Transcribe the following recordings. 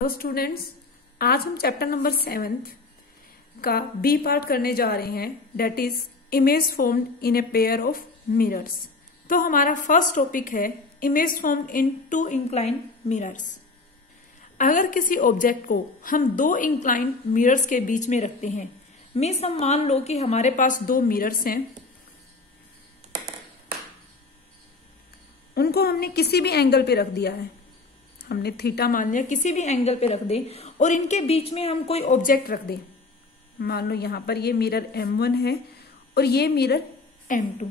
Hello students, आज हम chapter number 7 का बी पार्ट करने जा रहे हैं, that is image formed in a pair of mirrors. तो हमारा फर्स्ट टॉपिक है image formed in two inclined mirrors. अगर किसी ऑब्जेक्ट को हम दो इंक्लाइन मिरर्स के बीच में रखते हैं, मीन्स हम मान लो कि हमारे पास दो मिरर्स हैं, उनको हमने किसी भी एंगल पे रख दिया है, हमने थीटा मान लिया, किसी भी एंगल पे रख दे और इनके बीच में हम कोई ऑब्जेक्ट रख दे। मान लो यहां पर ये मिरर M1 है और ये मिरर M2।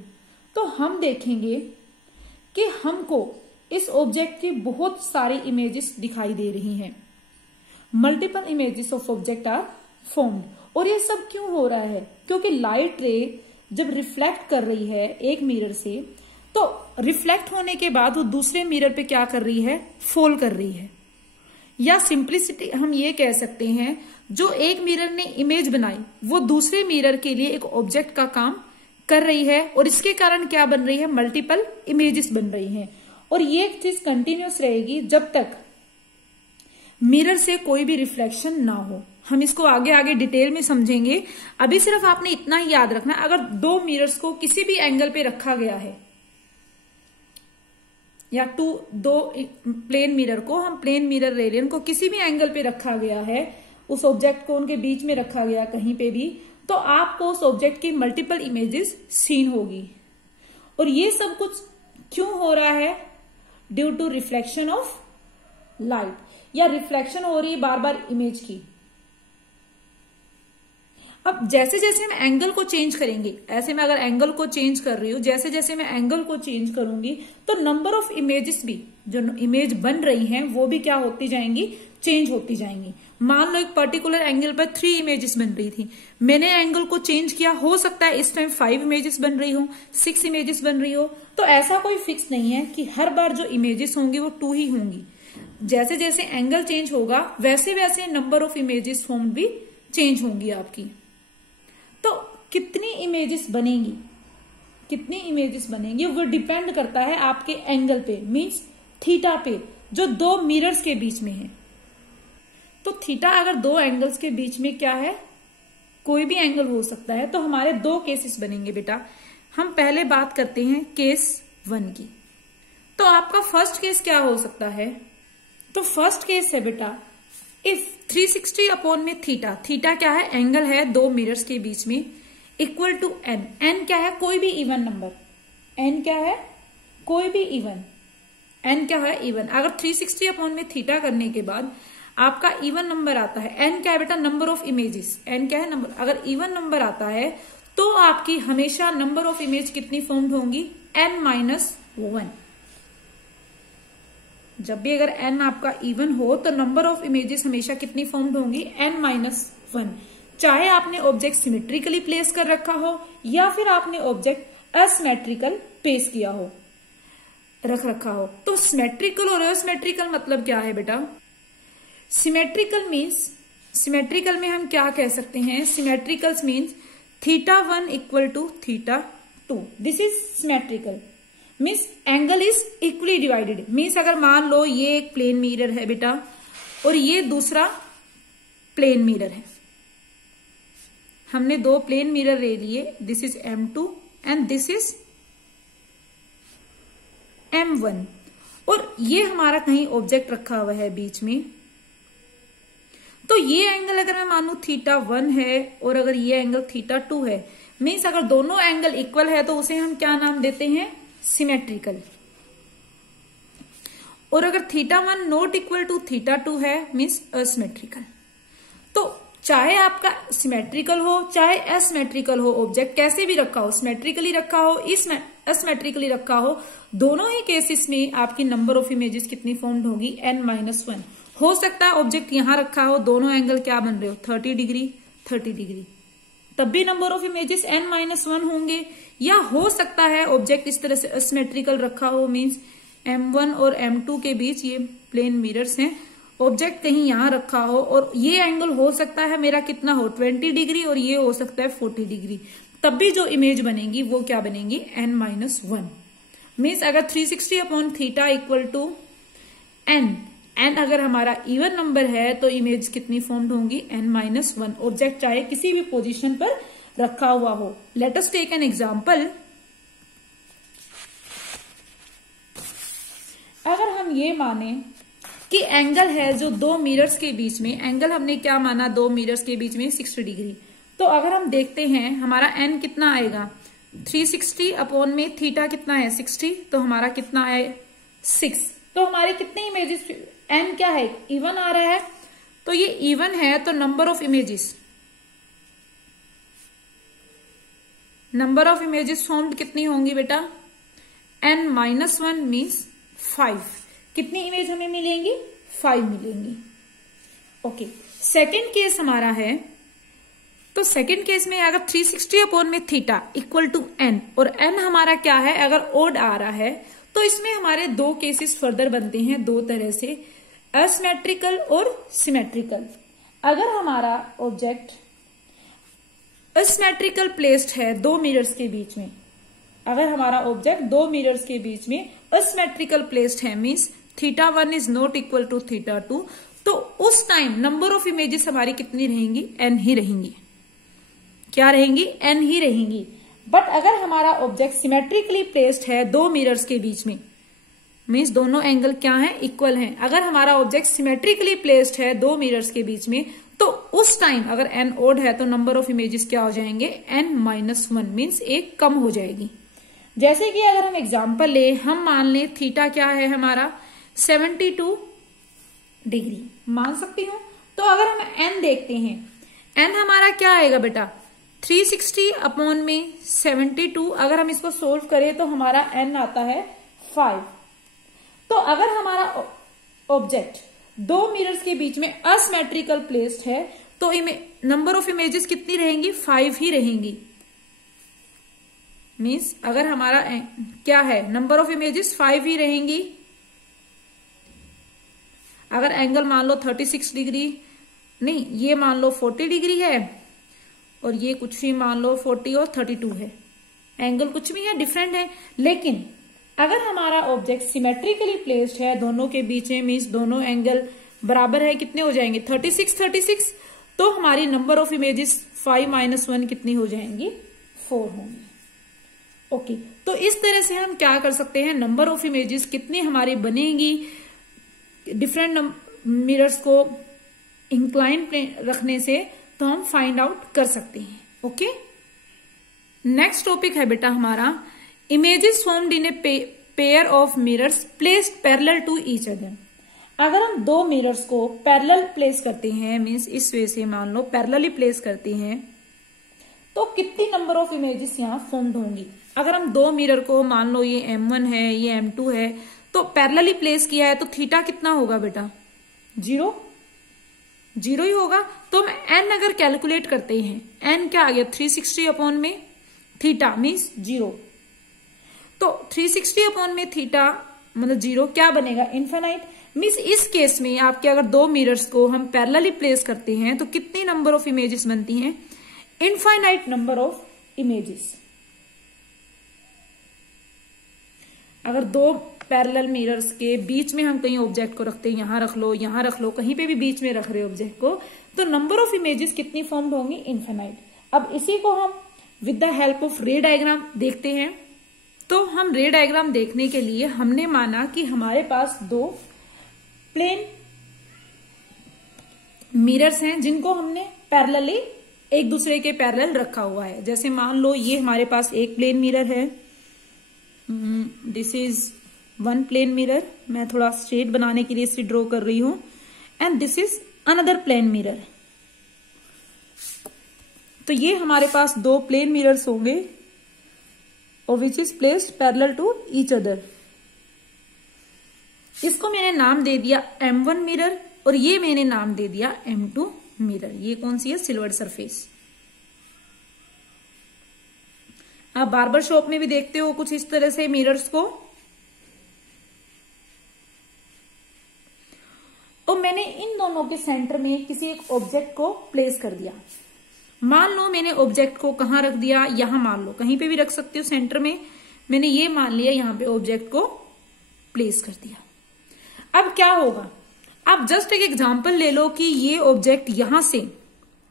तो हम देखेंगे कि हमको इस ऑब्जेक्ट की बहुत सारी इमेजेस दिखाई दे रही हैं। Multiple images of object are formed. और ये सब क्यों हो रहा है? क्योंकि लाइट रे जब रिफ्लेक्ट कर रही है एक मिरर से, तो रिफ्लेक्ट होने के बाद वो दूसरे मिरर पे क्या कर रही है? फॉल कर रही है। या सिंप्लिसिटी हम ये कह सकते हैं, जो एक मिरर ने इमेज बनाई वो दूसरे मिरर के लिए एक ऑब्जेक्ट का काम कर रही है और इसके कारण क्या बन रही है? मल्टीपल इमेजेस बन रही हैं। और ये चीज कंटिन्यूस रहेगी जब तक मिरर से कोई भी रिफ्लेक्शन ना हो। हम इसको आगे आगे डिटेल में समझेंगे। अभी सिर्फ आपने इतना ही याद रखना, अगर दो मिरर्स को किसी भी एंगल पे रखा गया है या दो प्लेन मिरर को, हम प्लेन मिरर रेडियन को किसी भी एंगल पे रखा गया है, उस ऑब्जेक्ट को उनके बीच में रखा गया कहीं पे भी, तो आपको उस ऑब्जेक्ट की मल्टीपल इमेजेस सीन होगी। और ये सब कुछ क्यों हो रहा है? Due to reflection of light, या रिफ्लेक्शन हो रही है बार बार इमेज की। अब जैसे जैसे हम एंगल को चेंज करेंगे, ऐसे मैं अगर एंगल को चेंज कर रही हूं, जैसे जैसे मैं एंगल को चेंज करूंगी तो नंबर ऑफ इमेजेस भी, जो इमेज बन रही हैं, वो भी क्या होती जाएंगी? चेंज होती जाएंगी। मान लो एक पर्टिकुलर एंगल पर 3 इमेजेस बन रही थी, मैंने एंगल को चेंज किया, हो सकता है इस टाइम 5 इमेजेस बन रही हो, 6 इमेजेस बन रही हो। तो ऐसा कोई फिक्स नहीं है कि हर बार जो इमेजेस होंगी वो 2 ही होंगी। जैसे जैसे एंगल चेंज होगा वैसे वैसे नंबर ऑफ इमेजेस फॉर्म भी चेंज होंगी आपकी। तो कितनी इमेजेस बनेंगी, कितनी इमेजेस बनेंगी वो डिपेंड करता है आपके एंगल पे, मींस थीटा पे, जो दो मिरर्स के बीच में है। तो थीटा अगर दो एंगल्स के बीच में क्या है? कोई भी एंगल हो सकता है। तो हमारे दो केसेस बनेंगे बेटा। हम पहले बात करते हैं केस 1 की। तो आपका फर्स्ट केस क्या हो सकता है? तो फर्स्ट केस है बेटा, इफ 360 अपॉन में थीटा, थीटा क्या है? एंगल है दो मिरर्स के बीच में, इक्वल टू एन। एन क्या है? कोई भी इवन नंबर। एन क्या है? कोई भी इवन। एन क्या है? इवन। अगर 360 अपॉन में थीटा करने के बाद आपका इवन नंबर आता है, एन क्या है बेटा? Number of images. एन क्या है? नंबर। अगर इवन नंबर आता है तो आपकी हमेशा नंबर ऑफ इमेज कितनी फॉर्म्ड होंगी? n-1। जब भी अगर n आपका इवन हो तो नंबर ऑफ इमेजेस हमेशा कितनी फॉर्म्ड होंगी? n-1। चाहे आपने ऑब्जेक्ट सिमेट्रिकली प्लेस कर रखा हो या फिर आपने ऑब्जेक्ट असिमेट्रिकल प्लेस किया हो, रख रखा हो। तो सिमेट्रिकल और असिमेट्रिकल मतलब क्या है बेटा? सिमेट्रिकल मीन्स, सिमेट्रिकल में हम क्या कह सकते हैं? Symmetrical means θ1 equal to θ2। This is symmetrical. Means angle is equally divided. Means अगर मान लो ये एक प्लेन मिरर है बेटा और ये दूसरा प्लेन मिरर है, हमने दो प्लेन मिरर ले लिए, this is M2 and this is M1, और ये हमारा कहीं ऑब्जेक्ट रखा हुआ है बीच में। तो ये एंगल अगर मैं मानू θ1 है और अगर ये एंगल θ2 है, मीन्स अगर दोनों एंगल इक्वल है तो उसे हम क्या नाम देते हैं? सिमेट्रिकल। और अगर θ1 नॉट इक्वल टू θ2 है, मीन्स असिमेट्रिकल। तो चाहे आपका सिमेट्रिकल हो चाहे असिमेट्रिकल हो, ऑब्जेक्ट कैसे भी रखा हो, सिमेट्रिकली रखा हो, असिमेट्रिकली रखा हो, दोनों ही केसेस में आपकी नंबर ऑफ इमेजेस कितनी फॉर्म्ड होगी? n-1। हो सकता है ऑब्जेक्ट यहां रखा हो, दोनों एंगल क्या बन रहे हो? 30 डिग्री 30 डिग्री, तब भी नंबर ऑफ इमेजेस n-1 होंगे। या हो सकता है ऑब्जेक्ट इस तरह से असिमेट्रिकल रखा हो, मींस M1 और M2 के बीच ये प्लेन मिरर्स हैं, ऑब्जेक्ट कहीं यहां रखा हो और ये एंगल हो सकता है मेरा कितना हो? 20 डिग्री, और ये हो सकता है 40 डिग्री, तब भी जो इमेज बनेगी वो क्या बनेगी? n-1। मीन्स अगर 360 upon theta equal to n, n अगर हमारा इवन नंबर है तो इमेज कितनी फॉर्म्ड होंगी, n-1। ऑब्जेक्ट चाहे किसी भी पोजीशन पर रखा हुआ हो। Let us take an example. अगर हम ये माने कि एंगल है जो दो मिरर्स के बीच में, एंगल हमने क्या माना, दो मिरर्स के बीच में 60 डिग्री। तो अगर हम देखते हैं हमारा n कितना आएगा, 360 अपॉन में थीटा कितना है 60, तो हमारा कितना है 6। तो हमारे कितने इमेजेस, n क्या है, इवन आ रहा है, तो ये इवन है तो number of images, number of images formed कितनी होंगी बेटा, n-1 मीन्स 5। कितनी इमेज हमें मिलेंगी, 5 मिलेंगी। ओके, सेकेंड केस हमारा है, तो सेकेंड केस में अगर 360 अपॉन में थीटा इक्वल टू n, और n हमारा क्या है, अगर ओड आ रहा है, तो इसमें हमारे दो केसेस फर्दर बनते हैं दो तरह से, असिमेट्रिकल और सिमेट्रिकल। अगर हमारा ऑब्जेक्ट असिमेट्रिकल प्लेस्ड है दो मिरर्स के बीच में, अगर हमारा ऑब्जेक्ट दो मिरर्स के बीच में असिमेट्रिकल प्लेस्ड है, means θ1 is not equal to θ2, तो उस टाइम नंबर ऑफ इमेजेस हमारी कितनी रहेंगी, n ही रहेंगी। क्या रहेंगी, n ही रहेंगी। बट अगर हमारा ऑब्जेक्ट सिमेट्रिकली प्लेस्ड है दो मिरर्स के बीच में, मीन्स दोनों एंगल क्या है, इक्वल हैं। अगर हमारा ऑब्जेक्ट सिमेट्रिकली प्लेस्ड है दो मिरर्स के बीच में, तो उस टाइम अगर n ओड है तो नंबर ऑफ इमेजेस क्या हो जाएंगे, n-1 मीन्स एक कम हो जाएगी। जैसे कि अगर हम एग्जांपल ले, हम मान ले थीटा क्या है हमारा 72 डिग्री मान सकती हूं। तो अगर हम n देखते हैं, n हमारा क्या आएगा बेटा, 360 अपॉन में 72। अगर हम इसको सोल्व करें तो हमारा n आता है 5। तो अगर हमारा ऑब्जेक्ट दो मिरर्स के बीच में असिमेट्रिकल प्लेस्ड है, तो नंबर ऑफ इमेजेस कितनी रहेंगी, 5 ही रहेंगी। मीन्स अगर हमारा क्या है, नंबर ऑफ इमेजेस 5 ही रहेंगी। अगर एंगल मान लो 36 डिग्री, नहीं ये मान लो 40 डिग्री है, और ये कुछ भी मान लो 40 और 32 है, एंगल कुछ भी है, डिफरेंट है। लेकिन अगर हमारा ऑब्जेक्ट सिमेट्रिकली प्लेस्ड है दोनों के बीच में, मीन्स दोनों एंगल बराबर है, कितने हो जाएंगे 36, तो हमारी नंबर ऑफ इमेजेस 5-1 कितनी हो जाएंगी, 4 होंगी। ओके, तो इस तरह से हम क्या कर सकते हैं, नंबर ऑफ इमेजेस कितनी हमारी बनेगी डिफरेंट मिरर्स को इंक्लाइन रखने से, तो हम फाइंड आउट कर सकते हैं। ओके, नेक्स्ट टॉपिक है बेटा हमारा images formed in a pair of mirrors placed parallel to each other. अगर हम दो मिरर्स को पैरेलल प्लेस करते हैं, मीन्स इस वे से मान लो पैरेलली प्लेस करते हैं, तो कितनी नंबर ऑफ इमेजेस यहाँ फॉर्म्ड होंगी। अगर हम दो मिरर को मान लो ये M1 है, ये M2 है, तो पैरेलली प्लेस किया है, तो थीटा कितना होगा बेटा, 0 ही होगा। तो हम n अगर कैलकुलेट करते हैं, n क्या आ गया 360 अपॉन में थीटा मीन्स 0, तो 360 अपॉन में थीटा मतलब 0 क्या बनेगा, इनफाइनाइट। मीन्स इस केस में आपके अगर दो मिरर्स को हम पैरेलली प्लेस करते हैं तो कितनी नंबर ऑफ इमेजेस बनती हैं, इनफाइनाइट नंबर ऑफ इमेजेस। अगर दो पैरेलल मिरर्स के बीच में हम कहीं ऑब्जेक्ट को रखते हैं, यहां रख लो, यहां रख लो, कहीं पे भी बीच में रख रहे ऑब्जेक्ट को, तो नंबर ऑफ इमेजेस कितनी फॉर्म्ड होंगी, इनफाइनाइट। अब इसी को हम विद द हेल्प ऑफ रे डायग्राम देखते हैं। तो हम रे डायग्राम देखने के लिए हमने माना कि हमारे पास दो प्लेन मिरर्स हैं जिनको हमने पैरेलली एक दूसरे के पैरेलल रखा हुआ है। जैसे मान लो ये हमारे पास एक प्लेन मिरर है, this is one plane mirror, मैं थोड़ा स्ट्रेट बनाने के लिए इसे ड्रॉ कर रही हूं, and this is another plane mirror. तो ये हमारे पास दो प्लेन मिरर्स होंगे और which is placed parallel to each other. इसको मैंने नाम दे दिया M1 मिरर और ये मैंने नाम दे दिया M2 मिरर। ये कौन सी है, सिल्वर सरफेस। आप बार्बर शॉप में भी देखते हो कुछ इस तरह से मिरर्स को। तो मैंने इन दोनों के सेंटर में किसी एक ऑब्जेक्ट को प्लेस कर दिया। मान लो मैंने ऑब्जेक्ट को कहां रख दिया, यहां मान लो, कहीं पे भी रख सकते हो सेंटर में। मैंने ये मान लिया यहां पे ऑब्जेक्ट को प्लेस कर दिया। अब क्या होगा, आप जस्ट एक एग्जांपल ले लो कि ये ऑब्जेक्ट यहां से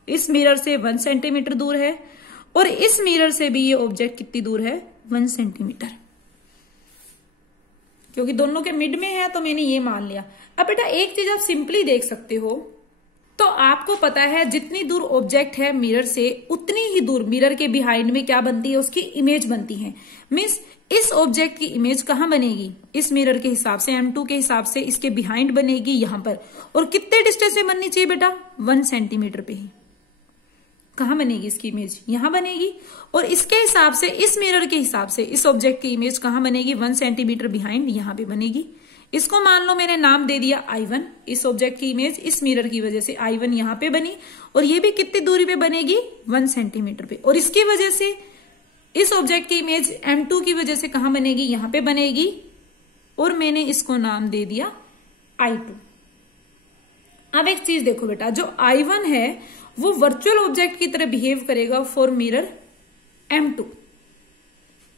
इस मिरर से 1 सेंटीमीटर दूर है और इस मिरर से भी ये ऑब्जेक्ट कितनी दूर है, 1 सेंटीमीटर, क्योंकि दोनों के मिड में है तो मैंने ये मान लिया। अब बेटा एक चीज आप सिंपली देख सकते हो, तो आपको पता है जितनी दूर ऑब्जेक्ट है मिरर से उतनी ही दूर मिरर के बिहाइंड में क्या बनती है, उसकी इमेज बनती है। मीन्स इस ऑब्जेक्ट की इमेज कहां बनेगी, इस मिरर के हिसाब से M2 के हिसाब से इसके बिहाइंड बनेगी यहां पर। और कितने डिस्टेंस में बननी चाहिए बेटा, 1 सेंटीमीटर पे ही। कहां बनेगी इसकी इमेज, यहां बनेगी। और इसके हिसाब से, इस मिरर के हिसाब से इस ऑब्जेक्ट की इमेज कहां बनेगी, 1 सेंटीमीटर बिहाइंड यहां पे बनेगी। इसको मान लो मैंने नाम दे दिया I1, इस ऑब्जेक्ट की इमेज इस मिरर की वजह से I1 यहां पे बनी, और ये भी कितनी दूरी पे बनेगी, 1 सेंटीमीटर पे। और इसकी वजह से इस ऑब्जेक्ट की इमेज M2 की वजह से कहां बनेगी, यहां पे बनेगी, और मैंने इसको नाम दे दिया I2। अब एक चीज देखो बेटा, जो I1 है वो वर्चुअल ऑब्जेक्ट की तरह बिहेव करेगा for mirror M2।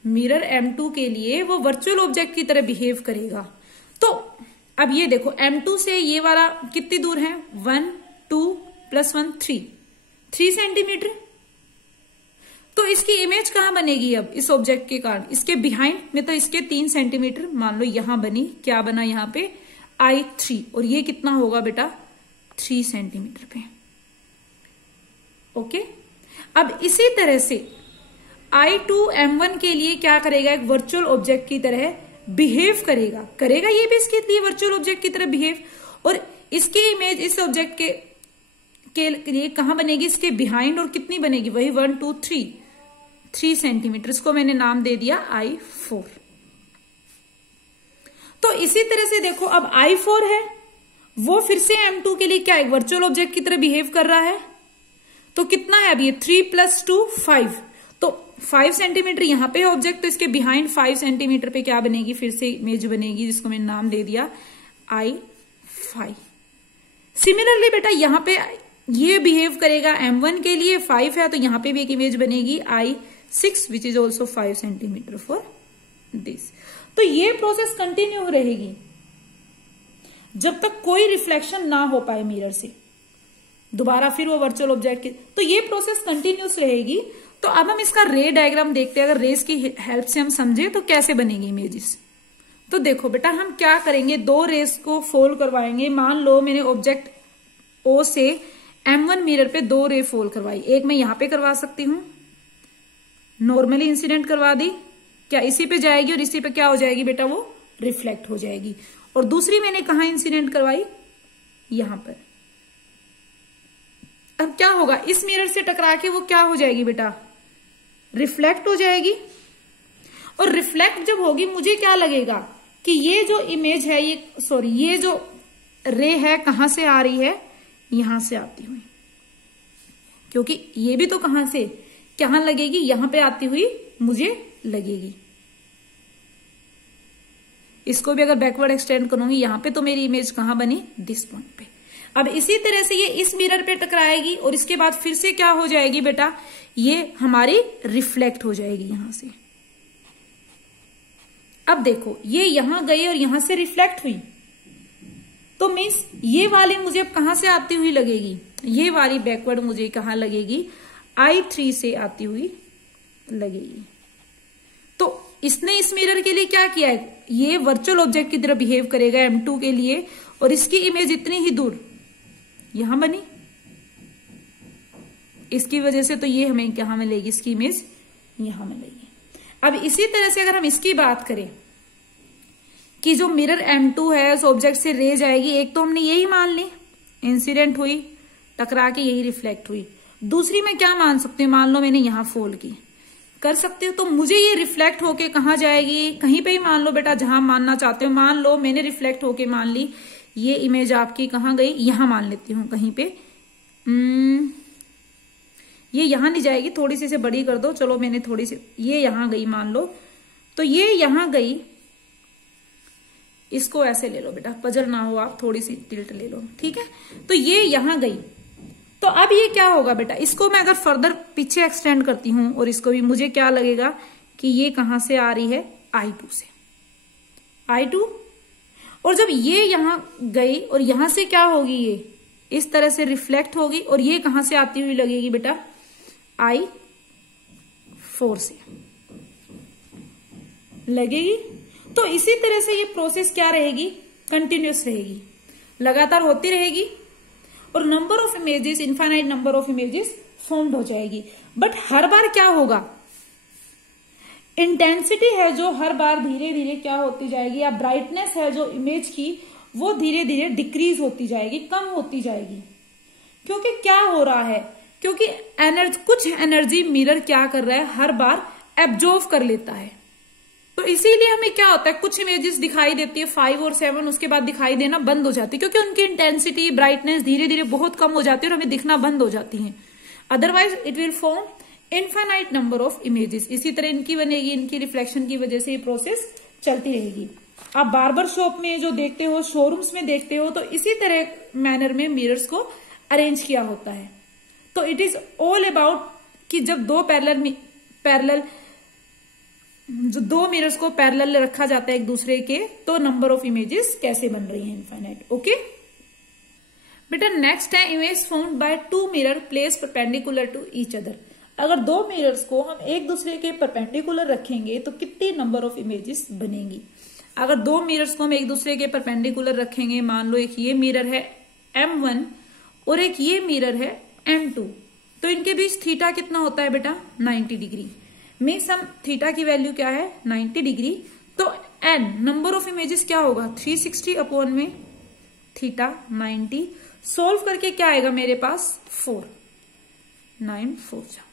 Mirror M2 के लिए वो वर्चुअल ऑब्जेक्ट की तरह बिहेव करेगा। तो अब ये देखो M2 से ये वाला कितनी दूर है, 1 2 + 1 3 सेंटीमीटर। तो इसकी इमेज कहां बनेगी अब इस ऑब्जेक्ट के कारण, इसके बिहाइंड में, तो इसके 3 सेंटीमीटर मान लो यहां बनी, क्या बना यहां पे, I3, और ये कितना होगा बेटा, 3 सेंटीमीटर पे। ओके, अब इसी तरह से I2 M1 के लिए क्या करेगा, एक वर्चुअल ऑब्जेक्ट की तरह बिहेव करेगा ये भी इसके लिए वर्चुअल ऑब्जेक्ट की तरह बिहेव, और इसकी इमेज इस ऑब्जेक्ट के लिए कहां बनेगी, इसके बिहाइंड, और कितनी बनेगी, वही 1 2 3 सेंटीमीटर। इसको मैंने नाम दे दिया I4। तो इसी तरह से देखो अब I4 है, वो फिर से M2 के लिए क्या है, वर्चुअल ऑब्जेक्ट की तरह बिहेव कर रहा है। तो कितना है अब ये, 3 + 2 5, तो 5 सेंटीमीटर यहां पे ऑब्जेक्ट, तो इसके बिहाइंड 5 सेंटीमीटर पे क्या बनेगी, फिर से इमेज बनेगी, जिसको मैंने नाम दे दिया I5। सिमिलरली बेटा यहां पे ये बिहेव करेगा M1 के लिए, 5 है तो यहां पे भी एक इमेज बनेगी I6 which is also 5 centimetre for this. तो ये प्रोसेस कंटिन्यू रहेगी जब तक कोई रिफ्लेक्शन ना हो पाए मिरर से, दोबारा फिर वो वर्चुअल ऑब्जेक्ट की, तो ये प्रोसेस कंटिन्यूस रहेगी। तो अब हम इसका रे डायग्राम देखते हैं, अगर रेस की हेल्प से हम समझे तो कैसे बनेगी इमेजेस। तो देखो बेटा हम क्या करेंगे, 2 रेस को फॉल करवाएंगे। मान लो मैंने ऑब्जेक्ट O से M1 मिरर पे 2 रे फॉल करवाई, एक मैं यहां पे करवा सकती हूं, नॉर्मली इंसिडेंट करवा दी, क्या इसी पे जाएगी और इसी पे क्या हो जाएगी बेटा, वो रिफ्लेक्ट हो जाएगी। और दूसरी मैंने कहा इंसिडेंट करवाई, यहां पर। अब क्या होगा, इस मिरर से टकरा के वो क्या हो जाएगी बेटा, रिफ्लेक्ट हो जाएगी। और रिफ्लेक्ट जब होगी, मुझे क्या लगेगा कि ये जो इमेज है, ये जो रे है कहां से आ रही है, यहां से आती हुई, क्योंकि ये भी तो कहां से, कहां लगेगी, यहां पे आती हुई मुझे लगेगी। इसको भी अगर बैकवर्ड एक्सटेंड करूंगी, यहां पे तो मेरी इमेज कहां बनी, दिस पॉइंट पे। अब इसी तरह से ये इस मिरर पे टकराएगी और इसके बाद फिर से क्या हो जाएगी बेटा, ये हमारी रिफ्लेक्ट हो जाएगी यहां से। अब देखो ये यहां गई और यहां से रिफ्लेक्ट हुई, तो मीन्स ये वाली मुझे अब कहां से आती हुई लगेगी, ये वाली बैकवर्ड मुझे कहां लगेगी, I3 से आती हुई लगेगी। तो इसने इस मिरर के लिए क्या किया है, ये वर्चुअल ऑब्जेक्ट की तरह बिहेव करेगा M2 के लिए, और इसकी इमेज इतनी ही दूर यहां बनी, इसकी वजह से तो ये हमें कहां मिलेगी, इसकी इमेज यहां मिलेगी। अब इसी तरह से अगर हम इसकी बात करें कि जो मिरर M2 है उस ऑब्जेक्ट से रे जाएगी, एक तो हमने यही मान ली, इंसिडेंट हुई, टकरा के यही रिफ्लेक्ट हुई। दूसरी मैं क्या मान सकती हूँ, मान लो मैंने यहां फोल्ड की, कर सकते हो, तो मुझे ये रिफ्लेक्ट होके कहां जाएगी, कहीं पे ही मान लो बेटा जहां मानना चाहते हो। मान लो मैंने रिफ्लेक्ट होके मान ली, ये इमेज आपकी कहां गई, यहां मान लेती हूं कहीं पे, ये यहां नहीं जाएगी, थोड़ी सी इसे बड़ी कर दो, चलो मैंने थोड़ी सी, ये यहां गई मान लो, तो ये यहां गई, इसको ऐसे ले लो बेटा, पजल ना हो आप, थोड़ी सी टिल्ट ले लो, ठीक है। तो ये यहां गई, तो अब ये क्या होगा बेटा, इसको मैं अगर फर्दर पीछे एक्सटेंड करती हूं और इसको भी, मुझे क्या लगेगा कि ये कहां से आ रही है, I2 से, I2। और जब ये यहां गई और यहां से क्या होगी, ये इस तरह से रिफ्लेक्ट होगी और ये कहां से आती हुई लगेगी बेटा, I4 से लगेगी। तो इसी तरह से ये प्रोसेस क्या रहेगी, कंटिन्यूस रहेगी, लगातार होती रहेगी और number of images, infinite number of images formed हो जाएगी। बट हर बार क्या होगा, इंटेंसिटी है जो हर बार धीरे धीरे क्या होती जाएगी, या ब्राइटनेस है जो इमेज की वो धीरे धीरे डिक्रीज होती जाएगी, कम होती जाएगी। क्योंकि क्या हो रहा है, क्योंकि कुछ एनर्जी मिरर क्या कर रहा है, हर बार एब्जॉर्व कर लेता है। तो इसीलिए हमें क्या होता है, कुछ इमेजेस दिखाई देती है 5 और 7, उसके बाद दिखाई देना बंद हो जाती है, क्योंकि उनकी इंटेंसिटी, ब्राइटनेस धीरे धीरे बहुत कम हो जाती है और हमें दिखना बंद हो जाती है। Otherwise it will form infinite number of images. इसी तरह इनकी बनेगी, इनकी रिफ्लेक्शन की वजह से ये प्रोसेस चलती रहेगी। आप बार्बर शॉप में जो देखते हो, शोरूम्स में देखते हो, तो इसी तरह मैनर में मिरर्स को अरेंज किया होता है। तो इट इज ऑल अबाउट कि जब दो मिरर्स को पैरेलल रखा जाता है एक दूसरे के, तो नंबर ऑफ इमेजेस कैसे बन रही है इनफाइनाइट। ओके बेटा, नेक्स्ट है image formed by 2 mirror place perpendicular to each other. अगर 2 मिरर्स को हम एक दूसरे के परपेंडिकुलर रखेंगे तो कितनी नंबर ऑफ इमेजेस बनेंगी। अगर 2 मिरर्स को हम एक दूसरे के परपेंडिकुलर रखेंगे, मान लो एक ये मिरर है M1 और एक ये मिरर है M2, तो इनके बीच थीटा कितना होता है बेटा, 90 डिग्री। मीन्स हम थीटा की वैल्यू क्या है, 90 डिग्री। तो n नंबर ऑफ इमेजेस क्या होगा, 360 अपॉन में थीटा 90। सोल्व करके क्या आएगा मेरे पास, 4, 9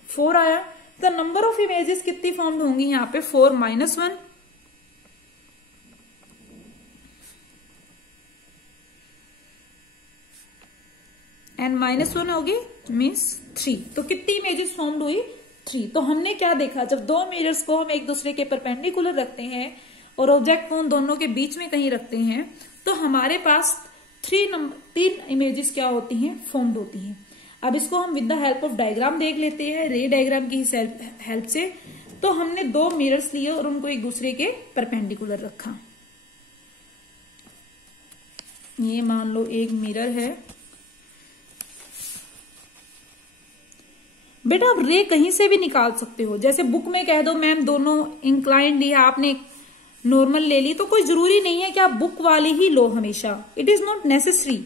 4 आया। तो नंबर ऑफ इमेजेस कितनी फॉर्म्ड होंगी यहाँ पे, 4 - 1 n - 1 होगी, मीन्स 3। तो कितनी इमेजेस फॉर्म्ड हुई, 3। तो हमने क्या देखा, जब 2 मिरर्स को हम एक दूसरे के परपेंडिकुलर रखते हैं और ऑब्जेक्ट को उन दोनों के बीच में कहीं रखते हैं, तो हमारे पास 3 इमेजेस क्या होती हैं, फॉर्म्ड होती हैं। अब इसको हम with the help of diagram देख लेते हैं, रे डायग्राम की हेल्प से। तो हमने 2 मिरर्स लिए और उनको एक दूसरे के परपेंडिकुलर रखा। ये मान लो एक मिरर है बेटा, आप रे कहीं से भी निकाल सकते हो। जैसे बुक में कह दो मैम दोनों इंक्लाइंड ही, आपने नॉर्मल ले ली, तो कोई जरूरी नहीं है कि आप बुक वाली ही लो हमेशा। इट इज नॉट नेसेसरी,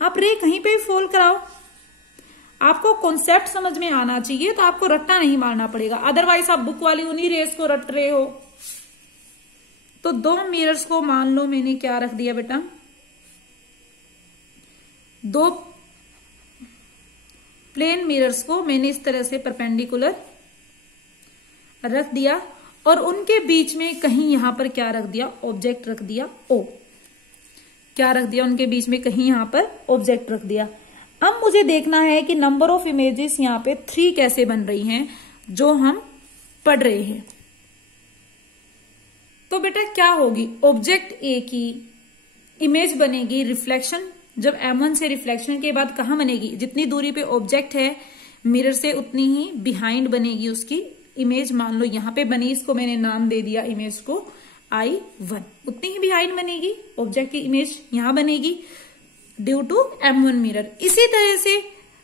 आप रे कहीं पे भी फॉल कराओ। आपको कॉन्सेप्ट समझ में आना चाहिए, तो आपको रट्टा नहीं मारना पड़ेगा। अदरवाइज आप बुक वाली उन्हीं रेस को रट रहे हो। तो 2 मिरर्स को मान लो मैंने क्या रख दिया बेटा, 2 प्लेन मिरर्स को मैंने इस तरह से परपेंडिकुलर रख दिया और उनके बीच में कहीं यहां पर क्या रख दिया, ऑब्जेक्ट रख दिया O। क्या रख दिया, उनके बीच में कहीं यहां पर ऑब्जेक्ट रख दिया। अब मुझे देखना है कि नंबर ऑफ इमेजेस यहां पे 3 कैसे बन रही हैं, जो हम पढ़ रहे हैं। तो बेटा क्या होगी, ऑब्जेक्ट A की इमेज बनेगी, रिफ्लेक्शन जब M1 से रिफ्लेक्शन के बाद कहां बनेगी, जितनी दूरी पे ऑब्जेक्ट है मिरर से उतनी ही बिहाइंड बनेगी उसकी इमेज। मान लो यहां पे बनी, इसको मैंने नाम दे दिया इमेज को I1, उतनी ही बिहाइंड बनेगी ऑब्जेक्ट की इमेज, यहां बनेगी ड्यू टू M1 मिरर। इसी तरह से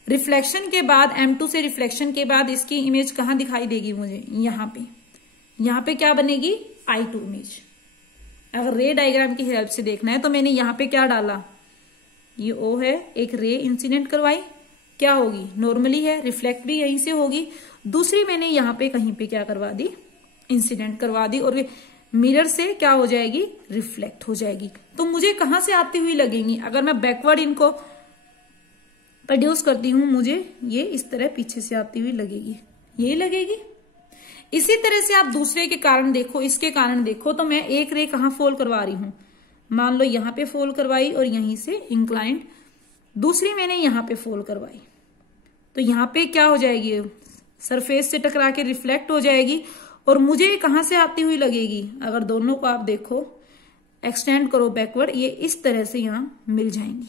रिफ्लेक्शन के बाद, M2 से रिफ्लेक्शन के बाद इसकी इमेज कहां दिखाई देगी मुझे, यहां पे क्या बनेगी, I2 इमेज। अगर रे डायग्राम की हेल्प से देखना है तो मैंने यहां पे क्या डाला, ये O है, एक रे इंसिडेंट करवाई, क्या होगी, नॉर्मली है, रिफ्लेक्ट भी यहीं से होगी। दूसरी मैंने यहां पे कहीं पे क्या करवा दी, इंसिडेंट करवा दी, और मिरर से क्या हो जाएगी, रिफ्लेक्ट हो जाएगी। तो मुझे कहां से आती हुई लगेंगी, अगर मैं बैकवर्ड इनको प्रोड्यूस करती हूं, मुझे ये इस तरह पीछे से आती हुई लगेगी, यही लगेगी। इसी तरह से आप दूसरे के कारण देखो, इसके कारण देखो, तो मैं एक रे कहां फोल्ड करवा रही हूं, मान लो यहां पे फोल्ड करवाई और यहीं से इंक्लाइंड, दूसरी मैंने यहां पे फोल्ड करवाई, तो यहां पे क्या हो जाएगी, सरफेस से टकरा के रिफ्लेक्ट हो जाएगी और मुझे कहां से आती हुई लगेगी। अगर दोनों को आप देखो, एक्सटेंड करो बैकवर्ड, ये इस तरह से यहां मिल जाएंगी।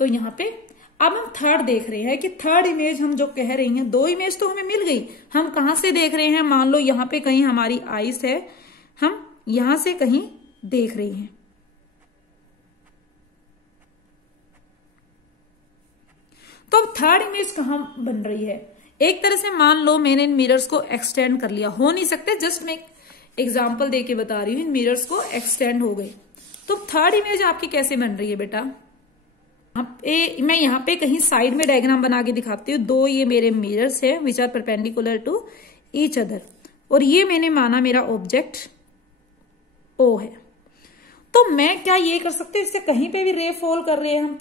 तो यहां पे अब हम थर्ड देख रहे हैं कि थर्ड इमेज हम जो कह रही हैं, 2 इमेज तो हमें मिल गई, हम कहां से देख रहे हैं, मान लो यहां पे कहीं हमारी आइस है, हम यहां से कहीं देख रही हैं। तो अब थर्ड इमेज कहां बन रही है? एक तरह से मान लो मैंने इन मिरर्स को एक्सटेंड कर लिया, हो नहीं सकते, जस्ट मैं एग्जाम्पल देके बता रही हूं, इन मिरर्स को एक्सटेंड हो गई। तो थर्ड इमेज आपकी कैसे बन रही है बेटा? मैं यहाँ पे कहीं साइड में डायग्राम बना के दिखाती हूँ। दो ये मेरे मिरर्स है which are perpendicular to each other, और ये मैंने माना मेरा ऑब्जेक्ट ओ है। तो मैं क्या ये कर सकते, इससे कहीं पे भी रे फॉल कर रहे हैं, हम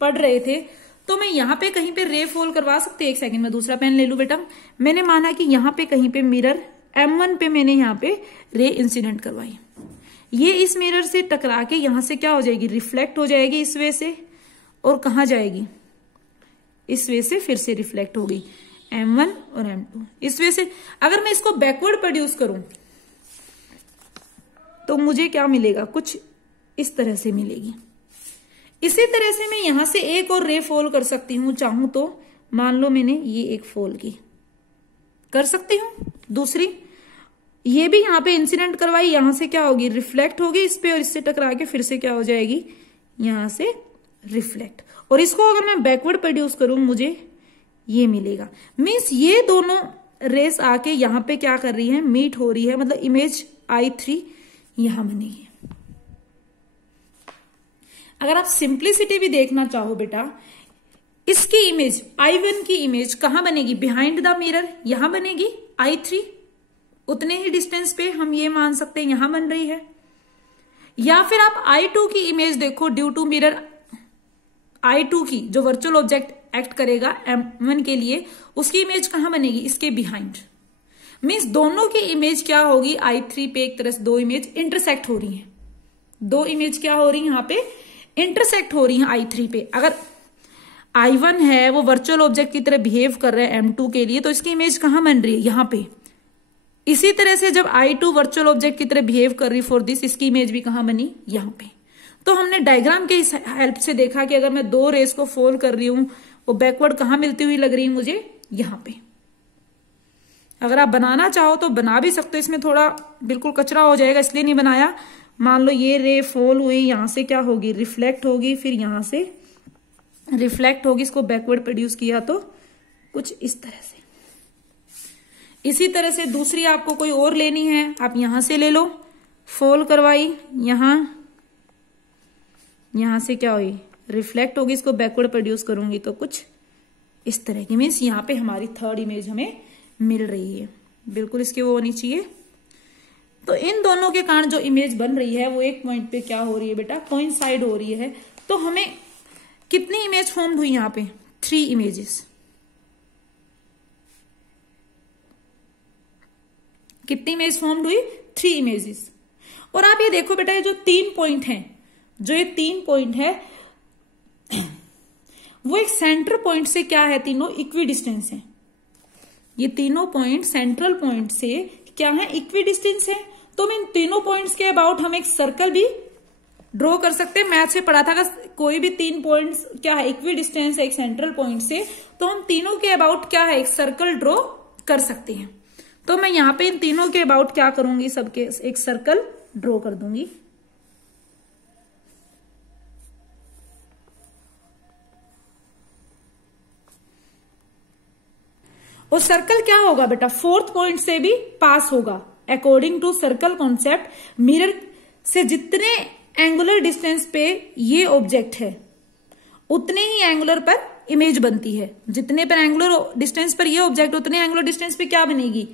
पढ़ रहे थे, तो मैं यहाँ पे कहीं पे रे फॉल करवा सकते। एक सेकंड में दूसरा पेन ले लू बेटा। मैंने माना कि यहाँ पे कहीं पे मिरर M1 पे मैंने यहाँ पे रे इंसिडेंट करवाई, ये इस मिरर से टकरा के यहां से क्या हो जाएगी, रिफ्लेक्ट हो जाएगी इस वे से, और कहां जाएगी, इस वे से फिर से रिफ्लेक्ट होगी M1 और M2। इस वे से अगर मैं इसको बैकवर्ड प्रोड्यूस करूं तो मुझे क्या मिलेगा, कुछ इस तरह से मिलेगी। इसी तरह से मैं यहां से एक और रे फॉल कर सकती हूं, चाहूं तो मान लो मैंने ये एक फॉल की, कर सकती हूं। दूसरी ये भी यहां पे इंसिडेंट करवाई, यहां से क्या होगी, रिफ्लेक्ट होगी इस पे, और इससे टकरा के फिर से क्या हो जाएगी, यहां से रिफ्लेक्ट। और इसको अगर मैं बैकवर्ड प्रोड्यूस करूं मुझे ये मिलेगा। मीन्स ये दोनों रेस आके यहां पे क्या कर रही है, मीट हो रही है, मतलब इमेज I3 यहां बनी है। अगर आप सिंप्लिसिटी भी देखना चाहो बेटा, इसकी इमेज I1 की इमेज कहां बनेगी, बिहाइंड द मिरर यहां बनेगी I3, उतने ही डिस्टेंस पे हम ये मान सकते हैं यहां बन रही है। या फिर आप I2 की इमेज देखो, ड्यू टू मिरर I2 की जो वर्चुअल ऑब्जेक्ट एक्ट करेगा M1 के लिए, उसकी इमेज कहां बनेगी, इसके बिहाइंड। मीन्स दोनों की इमेज क्या होगी, I3 पे एक तरह से दो इमेज इंटरसेक्ट हो रही हैं। दो इमेज क्या हो रही है, यहां पे इंटरसेक्ट हो रही है I3 पे। अगर I1 है वो वर्चुअल ऑब्जेक्ट की तरह बिहेव कर रहे हैं M2 के लिए, तो इसकी इमेज कहां बन रही है, यहां पे। इसी तरह से जब I2 वर्चुअल ऑब्जेक्ट की तरह बिहेव कर रही फॉर दिस, इसकी इमेज भी कहां बनी, यहां पे। तो हमने डायग्राम के हेल्प से देखा कि अगर मैं दो रेस को फॉल कर रही हूं, वो बैकवर्ड कहां मिलती हुई लग रही है मुझे, यहां पे। अगर आप बनाना चाहो तो बना भी सकते हो, इसमें थोड़ा बिल्कुल कचरा हो जाएगा इसलिए नहीं बनाया। मान लो ये रे फॉल हुई, यहां से क्या होगी, रिफ्लेक्ट होगी, फिर यहां से रिफ्लेक्ट होगी, इसको बैकवर्ड प्रोड्यूस किया तो कुछ इस तरह से। इसी तरह से दूसरी आपको कोई और लेनी है, आप यहां से ले लो, फॉल करवाई, यहां से क्या हुई, रिफ्लेक्ट होगी, इसको बैकवर्ड प्रोड्यूस करूंगी तो कुछ इस तरह की। मीन्स यहां पे हमारी थर्ड इमेज हमें मिल रही है, बिल्कुल इसके वो होनी चाहिए। तो इन दोनों के कारण जो इमेज बन रही है वो एक पॉइंट पे क्या हो रही है बेटा, कोइंसाइड हो रही है। तो हमें कितनी इमेज फॉर्म हुई यहाँ पे, 3 इमेजेस। कितनी इमेज फॉर्म हुई, 3 इमेजेस। और आप ये देखो बेटा, ये जो 3 पॉइंट हैं, जो ये 3 पॉइंट है वो एक सेंटर पॉइंट से क्या है, तीनों इक्वी डिस्टेंस है। ये तीनों पॉइंट सेंट्रल पॉइंट से क्या है, इक्वी डिस्टेंस है। तो इन तीनों पॉइंट्स के अबाउट हम एक सर्कल भी ड्रॉ कर सकते हैं। मैथ से पढ़ा था कि कोई भी 3 पॉइंट्स क्या है, इक्वी डिस्टेंस है एक सेंट्रल पॉइंट से, तो हम तीनों के अबाउट क्या है, एक सर्कल ड्रॉ कर सकते हैं। तो मैं यहां पे इन तीनों के अबाउट क्या करूंगी, सबके एक सर्कल ड्रॉ कर दूंगी। और सर्कल क्या होगा बेटा, 4th पॉइंट से भी पास होगा। According to circle concept, mirror से जितने एंगुलर डिस्टेंस पे ये ऑब्जेक्ट है उतने ही एंगुलर पर इमेज बनती है। जितने पर एंगुलर डिस्टेंस पर ये ऑब्जेक्ट, उतने एंगुलर डिस्टेंस पे क्या बनेगी,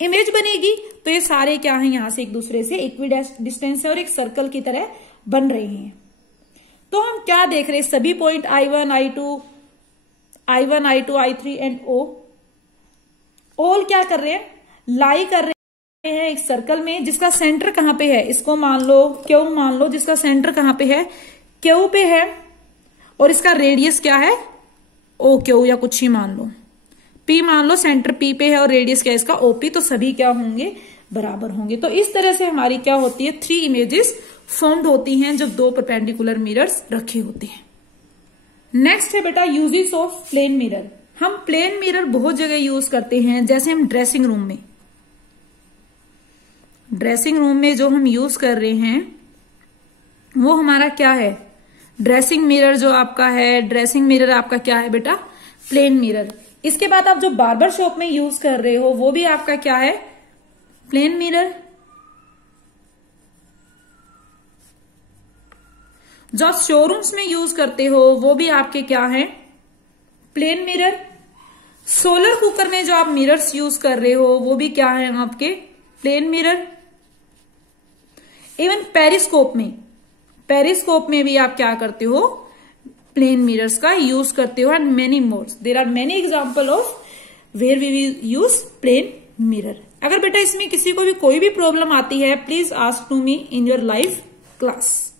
इमेज बनेगी। तो ये सारे क्या है, यहां से एक दूसरे से इक्वी डिस्टेंस है और एक सर्कल की तरह बन रहे हैं। तो हम क्या देख रहे हैं, सभी point I1, I2, I3 and O all क्या कर रहे हैं, लाई कर रहे हैं एक सर्कल में, जिसका सेंटर कहां पे है, इसको मान लो Q मान लो, जिसका सेंटर कहां पे है, Q पे है, और इसका रेडियस क्या है, OQ या कुछ ही मान लो, P मान लो, सेंटर P पे है और रेडियस क्या है इसका OP, तो सभी क्या होंगे, बराबर होंगे। तो इस तरह से हमारी क्या होती है, 3 इमेजेस फॉर्म्ड होती हैं जब 2 परपेंडिकुलर मिरर्स रखे होते हैं। नेक्स्ट है बेटा यूजेस ऑफ प्लेन मिरर। हम प्लेन मिरर बहुत जगह यूज करते हैं, जैसे हम ड्रेसिंग रूम में जो हम यूज कर रहे हैं, वो हमारा क्या है, ड्रेसिंग मिरर जो आपका है, ड्रेसिंग मिरर आपका क्या है बेटा, प्लेन मिरर। इसके बाद आप जो बार्बर शॉप में यूज कर रहे हो वो भी आपका क्या है, प्लेन मिरर। जो आप शोरूम्स में यूज करते हो वो भी आपके क्या है, प्लेन मिरर। सोलर कुकर में जो आप मिरर्स यूज कर रहे हो वो भी क्या है आपके, प्लेन मिरर। इवन पेरिस्कोप में भी आप क्या करते हो, प्लेन मिरर्स का यूज करते हो। And many more, there are many example of where we will use plane mirror. अगर बेटा इसमें किसी को भी कोई भी प्रॉब्लम आती है, please ask to me in your live class.